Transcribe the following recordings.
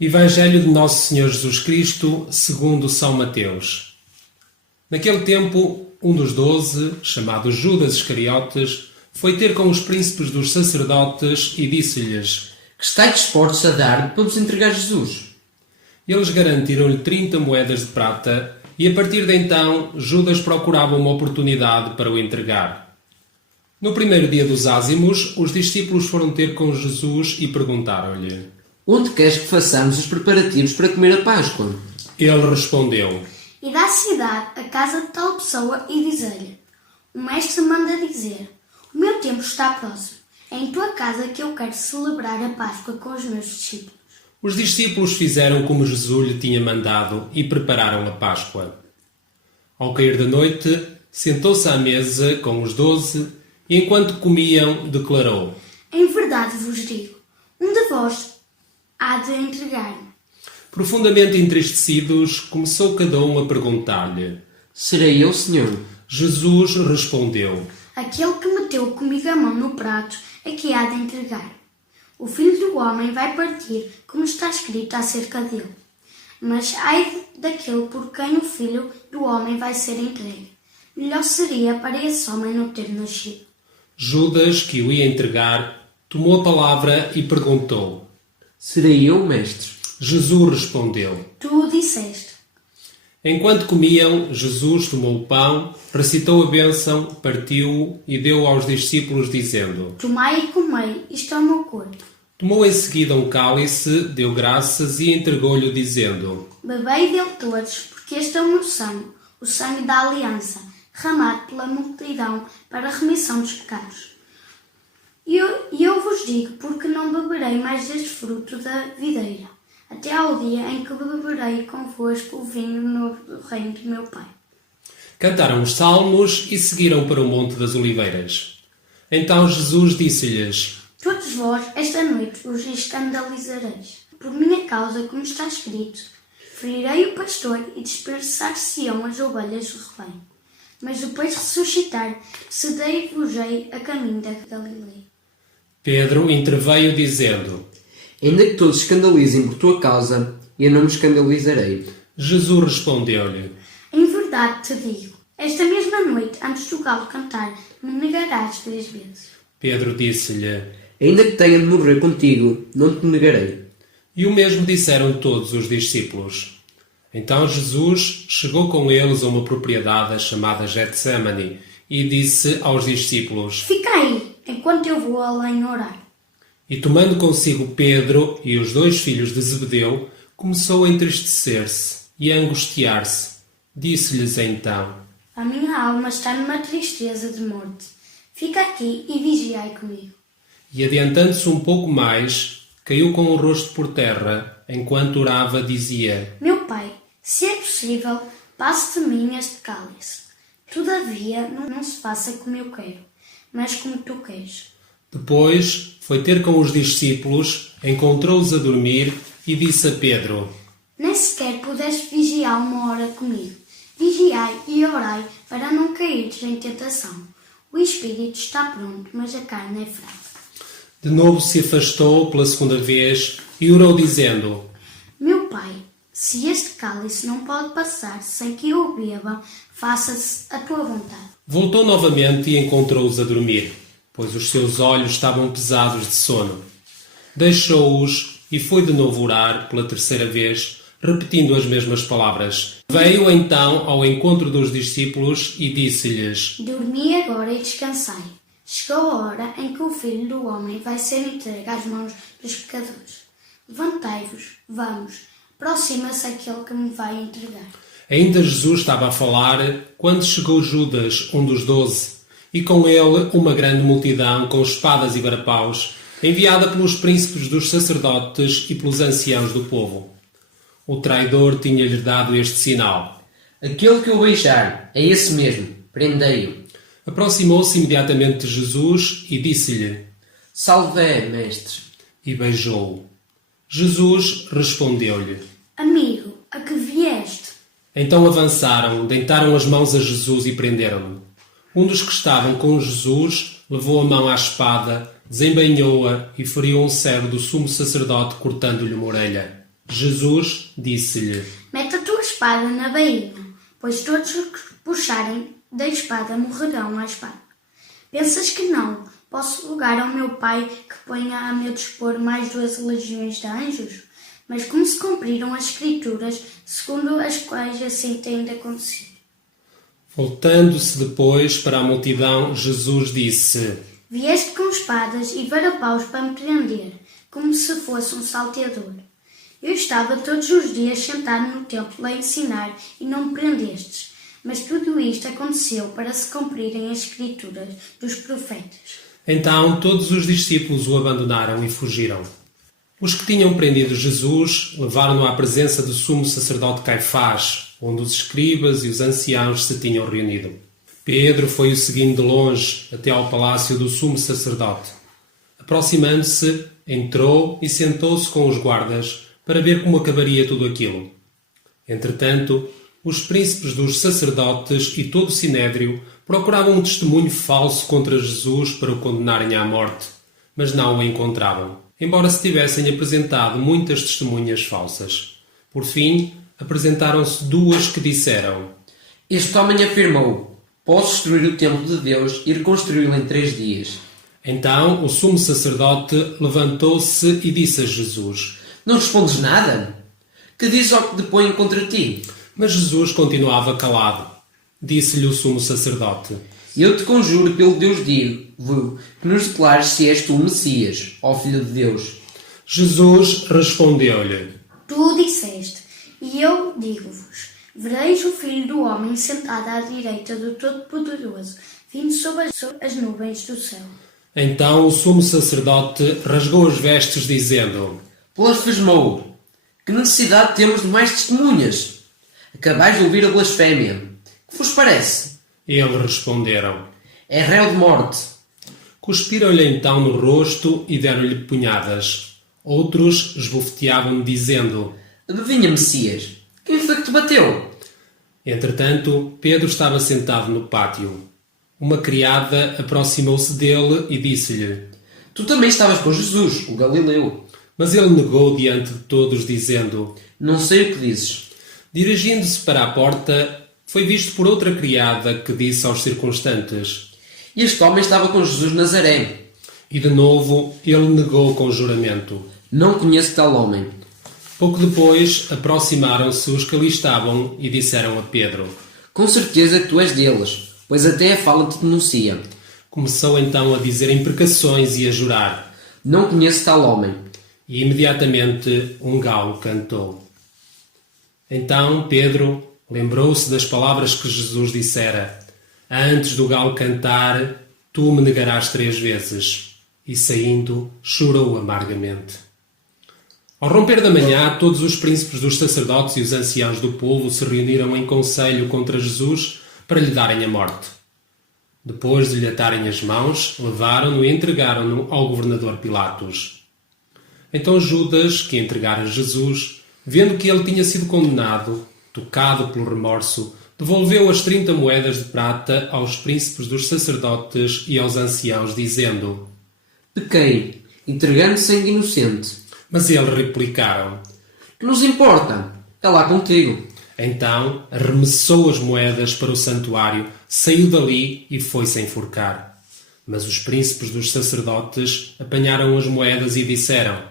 Evangelho de Nosso Senhor Jesus Cristo, segundo São Mateus. Naquele tempo, um dos 12, chamado Judas Iscariotes, foi ter com os príncipes dos sacerdotes e disse-lhes: Que estáis dispostos a dar para vos entregar Jesus? Eles garantiram-lhe 30 moedas de prata e a partir de então Judas procurava uma oportunidade para o entregar. No primeiro dia dos ázimos, os discípulos foram ter com Jesus e perguntaram-lhe: Onde queres que façamos os preparativos para comer a Páscoa? Ele respondeu: E da cidade à casa de tal pessoa e dizer-lhe: O mestre manda dizer: O meu tempo está próximo. É em tua casa que eu quero celebrar a Páscoa com os meus discípulos. Os discípulos fizeram como Jesus lhe tinha mandado e prepararam a Páscoa. Ao cair da noite, sentou-se à mesa com os 12 e, enquanto comiam, declarou: Em verdade vos digo, um de vós há de entregar-me. Profundamente entristecidos, começou cada um a perguntar-lhe. Serei eu, Senhor? Jesus respondeu: Aquele que meteu comigo a mão no prato é que há de entregar. O Filho do Homem vai partir, como está escrito acerca dele. Mas ai daquele por quem o Filho do Homem vai ser entregue. Melhor seria para esse homem não ter nascido. Judas, que o ia entregar, tomou a palavra e perguntou. Serei eu, mestre? Jesus respondeu. Tu o disseste. Enquanto comiam, Jesus tomou o pão, recitou a bênção, partiu-o e deu aos discípulos, dizendo: Tomai e comei, isto é o meu corpo. Tomou em seguida um cálice, deu graças e entregou-lhe, dizendo: Bebei dele todos, porque este é o meu sangue, o sangue da aliança, derramado pela multidão para a remissão dos pecados. E eu vos digo, porque não beberei mais deste fruto da videira, até ao dia em que beberei convosco o vinho novo do reino de meu Pai. Cantaram os salmos e seguiram para o Monte das Oliveiras. Então Jesus disse-lhes: Todos vós, esta noite, vos escandalizareis. Por minha causa, como está escrito, ferirei o pastor e dispersar-se-ão as ovelhas do rebanho. Mas depois de ressuscitar, cedei-vos-ei a caminho da Galileia. Pedro interveio, dizendo: Ainda que todos se escandalizem por tua causa, eu não me escandalizarei. Jesus respondeu-lhe: Em verdade te digo, esta mesma noite, antes do galo cantar, me negarás 3 vezes. Pedro disse-lhe: Ainda que tenha de morrer contigo, não te negarei. E o mesmo disseram todos os discípulos. Então Jesus chegou com eles a uma propriedade chamada Getsemane e disse aos discípulos: Fica aí, enquanto eu vou além orar. E tomando consigo Pedro e os 2 filhos de Zebedeu, começou a entristecer-se e a angustiar-se. Disse-lhes então: A minha alma está numa tristeza de morte. Fica aqui e vigiai comigo. E adiantando-se um pouco mais, caiu com o rosto por terra, enquanto orava, dizia: Meu Pai, se é possível, passe de mim este cálice. Todavia, não se faça como eu quero, mas como tu queres. Depois foi ter com os discípulos, encontrou-os a dormir e disse a Pedro: Nem sequer pudeste vigiar 1 hora comigo. Vigiai e orai para não cairdes em tentação. O espírito está pronto, mas a carne é fraca. De novo se afastou pela segunda vez e orou dizendo: Meu Pai, se este cálice não pode passar sem que eu o beba, faça-se a tua vontade. Voltou novamente e encontrou-os a dormir, pois os seus olhos estavam pesados de sono. Deixou-os e foi de novo orar pela 3ª vez, repetindo as mesmas palavras. Veio então ao encontro dos discípulos e disse-lhes: Dormi agora e descansai. Chegou a hora em que o Filho do Homem vai ser entregue às mãos dos pecadores. Levantai-vos, vamos, aproxima-se aquele que me vai entregar. Ainda Jesus estava a falar quando chegou Judas, um dos 12, e com ele uma grande multidão com espadas e varapaus, enviada pelos príncipes dos sacerdotes e pelos anciãos do povo. O traidor tinha-lhe dado este sinal: Aquele que eu beijar, é esse mesmo. Prendei-o. Aproximou-se imediatamente de Jesus e disse-lhe: Salve, mestre. E beijou-o. Jesus respondeu-lhe: Amigo, a que vieste? Então avançaram, deitaram as mãos a Jesus e prenderam-no. Um dos que estavam com Jesus levou a mão à espada, desembainhou-a e feriu um servo do sumo sacerdote cortando-lhe uma orelha. Jesus disse-lhe: Mete a tua espada na bainha, pois todos os que puxarem da espada morrerão à espada. Pensas que não posso rogar ao meu Pai que ponha a meu dispor mais 2 legiões de anjos? Mas como se cumpriram as Escrituras, segundo as quais assim tem de acontecer. Voltando-se depois para a multidão, Jesus disse: Vieste com espadas e varapaus para me prender, como se fosse um salteador. Eu estava todos os dias sentado no templo a ensinar e não me prendestes. Mas tudo isto aconteceu para se cumprirem as Escrituras dos profetas. Então todos os discípulos o abandonaram e fugiram. Os que tinham prendido Jesus levaram-no à presença do sumo sacerdote Caifás, onde os escribas e os anciãos se tinham reunido. Pedro foi-o seguindo de longe até ao palácio do sumo sacerdote. Aproximando-se, entrou e sentou-se com os guardas para ver como acabaria tudo aquilo. Entretanto, os príncipes dos sacerdotes e todo o sinédrio procuravam um testemunho falso contra Jesus para o condenarem à morte, mas não o encontravam, embora se tivessem apresentado muitas testemunhas falsas. Por fim, apresentaram-se 2 que disseram: Este homem afirmou: posso destruir o templo de Deus e reconstruí-lo em 3 dias. Então o sumo sacerdote levantou-se e disse a Jesus: Não respondes nada? Que dizes ao que depõem contra ti? Mas Jesus continuava calado. Disse-lhe o sumo sacerdote: Eu te conjuro pelo Deus vivo que nos declares se és tu o Messias, ó Filho de Deus. Jesus respondeu-lhe: Tu o disseste, e eu digo-vos, vereis o Filho do Homem sentado à direita do Todo-Poderoso, vindo sobre as nuvens do céu. Então o sumo sacerdote rasgou as vestes, dizendo: Blasfemou! Que necessidade temos de mais testemunhas? Acabais de ouvir a blasfémia. Que vos parece? Eles responderam: É réu de morte. Cuspiram-lhe então no rosto e deram-lhe punhadas. Outros esbofeteavam, dizendo: Adivinha, Messias, quem foi que te bateu? Entretanto, Pedro estava sentado no pátio. Uma criada aproximou-se dele e disse-lhe: Tu também estavas com Jesus, o Galileu. Mas ele negou diante de todos, dizendo: Não sei o que dizes. Dirigindo-se para a porta, foi visto por outra criada que disse aos circunstantes: Este homem estava com Jesus de Nazaré. E de novo ele negou com juramento. Não conheço tal homem. Pouco depois aproximaram-se os que ali estavam e disseram a Pedro: Com certeza que tu és deles, pois até a fala te denuncia. Começou então a dizer imprecações e a jurar. Não conheço tal homem. E imediatamente um galo cantou. Então Pedro lembrou-se das palavras que Jesus dissera: Antes do galo cantar, tu me negarás 3 vezes. E saindo, chorou amargamente. Ao romper da manhã, todos os príncipes dos sacerdotes e os anciãos do povo se reuniram em conselho contra Jesus para lhe darem a morte. Depois de lhe atarem as mãos, levaram-no e entregaram-no ao governador Pilatos. Então Judas, que entregara Jesus, vendo que ele tinha sido condenado, tocado pelo remorso, devolveu as 30 moedas de prata aos príncipes dos sacerdotes e aos anciãos, dizendo: Pequei, entregando sangue inocente. Mas eles replicaram: Que nos importa? É lá contigo. Então arremessou as moedas para o santuário, saiu dali e foi-se enforcar. Mas os príncipes dos sacerdotes apanharam as moedas e disseram: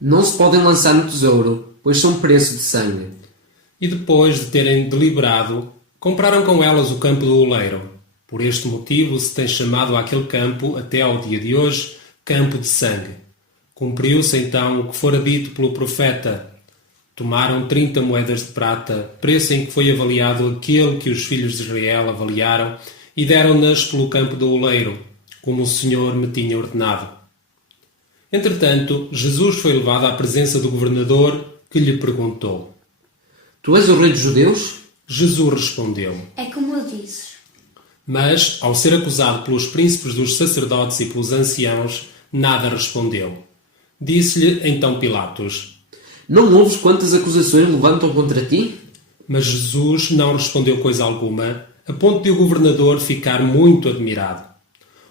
Não se podem lançar no tesouro, pois são preço de sangue. E depois de terem deliberado, compraram com elas o campo do oleiro. Por este motivo se tem chamado aquele campo, até ao dia de hoje, campo de sangue. Cumpriu-se então o que fora dito pelo profeta: tomaram 30 moedas de prata, preço em que foi avaliado aquele que os filhos de Israel avaliaram, e deram-nas pelo campo do oleiro, como o Senhor me tinha ordenado. Entretanto, Jesus foi levado à presença do governador, que lhe perguntou: Tu és o rei dos judeus? Jesus respondeu. É como dizes. Mas, ao ser acusado pelos príncipes dos sacerdotes e pelos anciãos, nada respondeu. Disse-lhe então Pilatos: Não ouves quantas acusações levantam contra ti? Mas Jesus não respondeu coisa alguma, a ponto de o governador ficar muito admirado.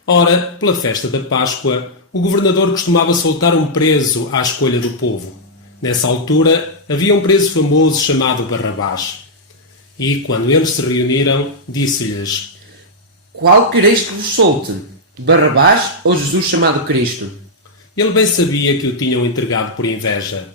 Ora, pela festa da Páscoa, o governador costumava soltar um preso à escolha do povo. Nessa altura, havia um preso famoso chamado Barrabás. E, quando eles se reuniram, disse-lhes: Qual quereis que vos solte? Barrabás ou Jesus chamado Cristo? Ele bem sabia que o tinham entregado por inveja.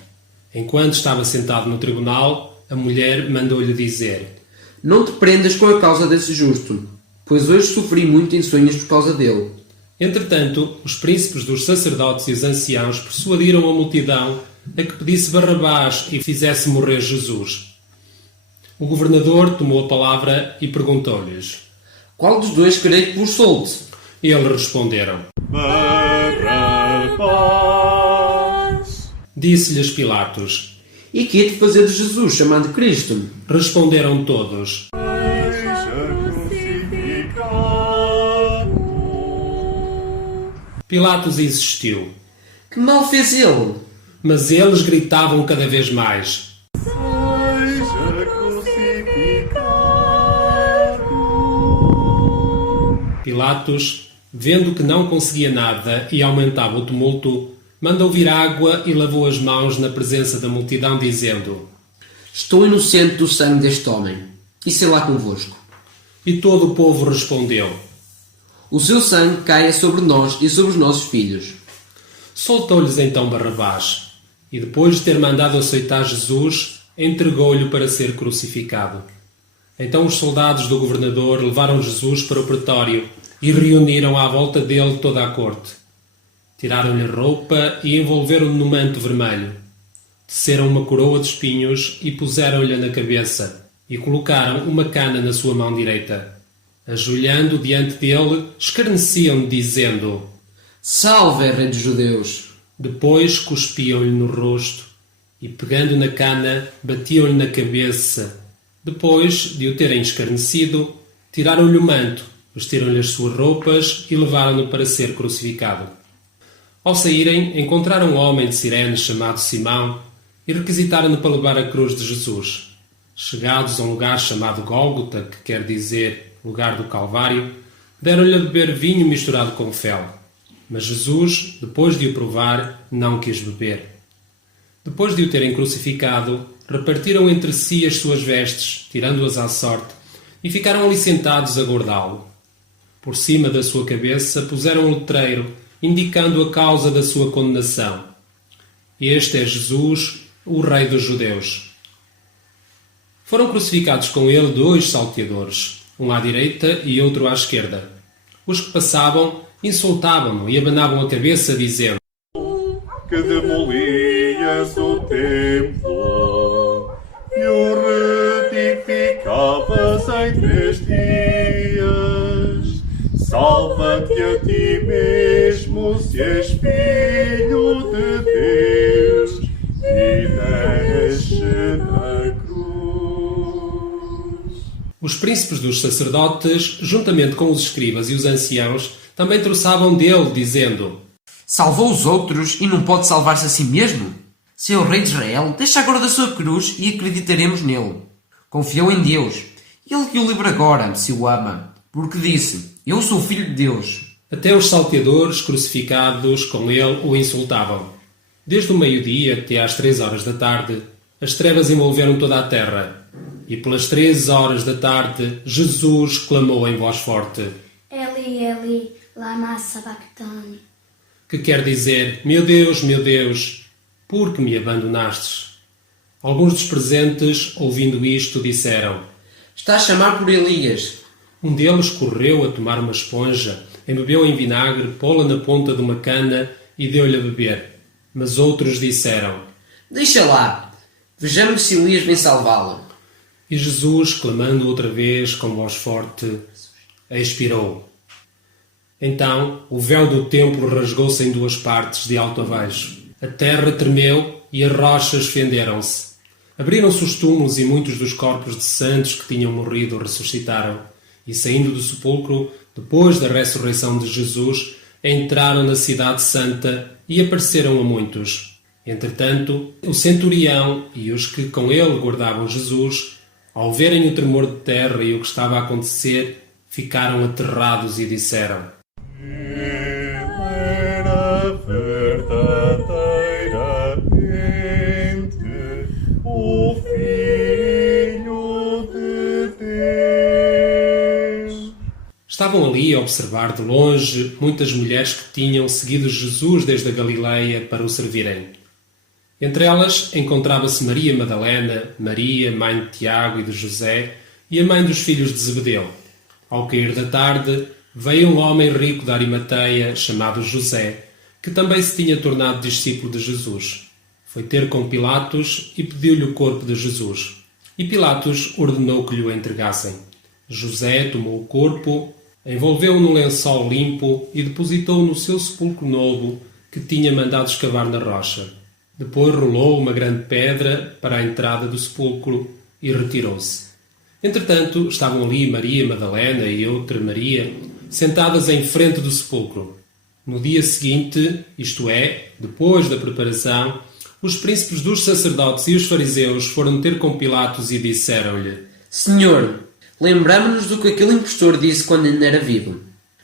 Enquanto estava sentado no tribunal, a mulher mandou-lhe dizer: Não te prendas com a causa desse justo, pois hoje sofri muito em sonhos por causa dele. Entretanto, os príncipes dos sacerdotes e os anciãos persuadiram a multidão a que pedisse Barrabás e fizesse morrer Jesus. O governador tomou a palavra e perguntou-lhes: Qual dos dois quereis que vos solte? E eles responderam. Barrabás. Disse-lhes Pilatos. E que hei de fazer de Jesus chamado Cristo? Responderam todos. Seja crucificado. Pilatos insistiu, Que mal fez ele? mas eles gritavam cada vez mais. Seja crucificado. Pilatos, vendo que não conseguia nada e aumentava o tumulto, mandou vir água e lavou as mãos na presença da multidão, dizendo: Estou inocente do sangue deste homem, e sei lá convosco. E todo o povo respondeu. O seu sangue caia sobre nós e sobre os nossos filhos. Soltou-lhes então Barrabás, e depois de ter mandado açoitar Jesus, entregou-lhe para ser crucificado. Então os soldados do governador levaram Jesus para o pretório e reuniram à volta dele toda a corte. Tiraram-lhe a roupa e envolveram-no no manto vermelho. Teceram uma coroa de espinhos e puseram-lhe na cabeça, e colocaram uma cana na sua mão direita. Ajoelhando diante dele, escarneciam-no, dizendo: Salve, Rei dos Judeus! Depois cuspiam-lhe no rosto e, pegando na cana, batiam-lhe na cabeça. Depois de o terem escarnecido, tiraram-lhe o manto, vestiram-lhe as suas roupas e levaram-no para ser crucificado. Ao saírem, encontraram um homem de Cirene chamado Simão e requisitaram-no para levar a cruz de Jesus. Chegados a um lugar chamado Gólgota, que quer dizer lugar do Calvário, deram-lhe a beber vinho misturado com fel. Mas Jesus, depois de o provar, não quis beber. Depois de o terem crucificado, repartiram entre si as suas vestes, tirando-as à sorte, e ficaram ali sentados a guardá-lo. Por cima da sua cabeça puseram um letreiro, indicando a causa da sua condenação: Este é Jesus, o Rei dos Judeus. Foram crucificados com ele 2 salteadores, um à direita e outro à esquerda. Os que passavam insultavam-no e abanavam a cabeça, dizendo: Que demolias o templo e o retificavas em 3 dias. Salva-te a ti mesmo, se és filho de Deus, e desce da cruz. Os príncipes dos sacerdotes, juntamente com os escribas e os anciãos, também troçavam dele, dizendo: Salvou os outros e não pode salvar-se a si mesmo? Se é o Rei de Israel, deixa agora da sua cruz e acreditaremos nele. Confiou em Deus. Ele que o livra agora, se o ama, porque disse: Eu sou filho de Deus. Até os salteadores crucificados com ele o insultavam. Desde o meio-dia até às 3 horas da tarde, as trevas envolveram toda a terra. E pelas 3 horas da tarde, Jesus clamou em voz forte: Eli, Eli, lama sabachthani. Que quer dizer: meu Deus, por que me abandonastes? Alguns dos presentes, ouvindo isto, disseram: Está a chamar por Elias. Um deles correu a tomar uma esponja, embebeu em vinagre, pô-la na ponta de uma cana e deu-lhe a beber. Mas outros disseram: Deixa lá. Vejamos se Elias vem salvá-lo. E Jesus, clamando outra vez com voz forte, expirou. Então o véu do templo rasgou-se em 2 partes, de alto a baixo. A terra tremeu e as rochas fenderam-se. Abriram-se os túmulos e muitos dos corpos de santos que tinham morrido ressuscitaram. E saindo do sepulcro, depois da ressurreição de Jesus, entraram na cidade santa e apareceram a muitos. Entretanto, o centurião e os que com ele guardavam Jesus, ao verem o tremor de terra e o que estava a acontecer, ficaram aterrados e disseram: Ele era verdadeiramente Estavam ali a observar de longe muitas mulheres que tinham seguido Jesus desde a Galileia para o servirem. Entre elas encontrava-se Maria Madalena, Maria, mãe de Tiago e de José, e a mãe dos filhos de Zebedeu. Ao cair da tarde, veio um homem rico de Arimateia, chamado José, que também se tinha tornado discípulo de Jesus. Foi ter com Pilatos e pediu-lhe o corpo de Jesus. E Pilatos ordenou que lhe o entregassem. José tomou o corpo, envolveu-o num lençol limpo e depositou-o no seu sepulcro novo que tinha mandado escavar na rocha. Depois rolou uma grande pedra para a entrada do sepulcro e retirou-se. Entretanto, estavam ali Maria Madalena e outra Maria, sentadas em frente do sepulcro. No dia seguinte, isto é, depois da preparação, os príncipes dos sacerdotes e os fariseus foram ter com Pilatos e disseram-lhe: Senhor, lembramo-nos do que aquele impostor disse quando ainda era vivo.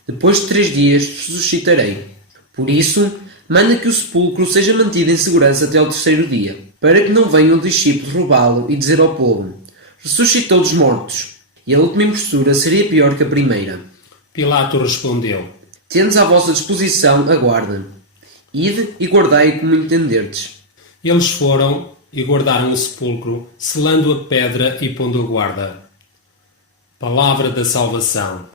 Depois de 3 dias ressuscitarei. Por isso, manda que o sepulcro seja mantido em segurança até ao 3º dia, para que não venham os discípulos roubá-lo e dizer ao povo: ressuscitou dos mortos. E a última impostura seria pior que a primeira. Pilatos respondeu: Tendes à vossa disposição a guarda. Ide e guardai como entenderdes. Eles foram e guardaram o sepulcro, selando a pedra e pondo a guarda. Palavra da salvação.